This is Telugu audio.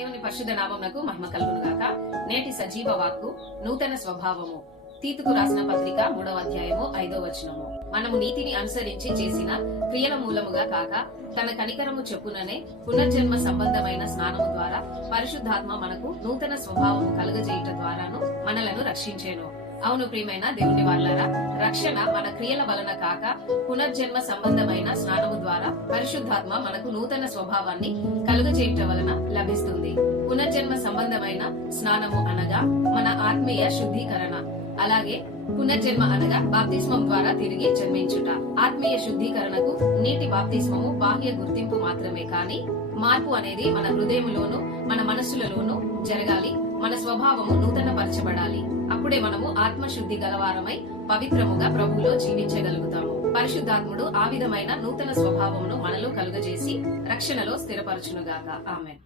దేవుని పరిశుద్ధ నామమునకు మహిమ కలుగును గాక. నేటి సజీవ వాక్కు నూతన స్వభావము. తీతుకు రాసిన పత్రిక 3వ అధ్యాయము 5వ వచనము. మనము నీతిని అనుసరించి చేసిన క్రియల మూలముగా కాక తన కనికరము చెప్పుననే పునర్జన్మ సంబంధమైన స్నానము ద్వారా పరిశుద్ధాత్మ మనకు నూతన స్వభావము కలుగజేయుట ద్వారాను మనలను రక్షించేను. అవును ప్రియమైన దేవుని వాళ్ళారా, రక్షణ మన క్రియల వలన కాక పునర్జన్మ సంబంధమైన స్నానము ద్వారా పరిశుద్ధాత్మ మనకు నూతన స్వభావాన్ని కలుగజేయటం వలన లభిస్తుంది. పునర్జన్మ సంబంధమైన స్నానము అనగా మన ఆత్మీయ శుద్ధీకరణ. అలాగే పునర్జన్మ అనగా బాప్తిస్మం ద్వారా తిరిగి జన్మించుట. ఆత్మీయ శుద్ధీకరణకు నీటి బాప్తిస్మము బాహ్య గుర్తింపు మాత్రమే కాని మార్పు అనేది మన హృదయములోను మన మనస్సులలోనూ జరగాలి. మన స్వభావము నూతన పరచబడాలి. అప్పుడే మనము ఆత్మశుద్ధి గలవారమై పవిత్రముగా ప్రభువులో జీవించగలుగుతాము. పరిశుద్ధాత్ముడు ఆ విధమైన నూతన స్వభావమును మనలో కలుగజేసి రక్షణలో స్థిరపరచునుగాక. ఆమేన్.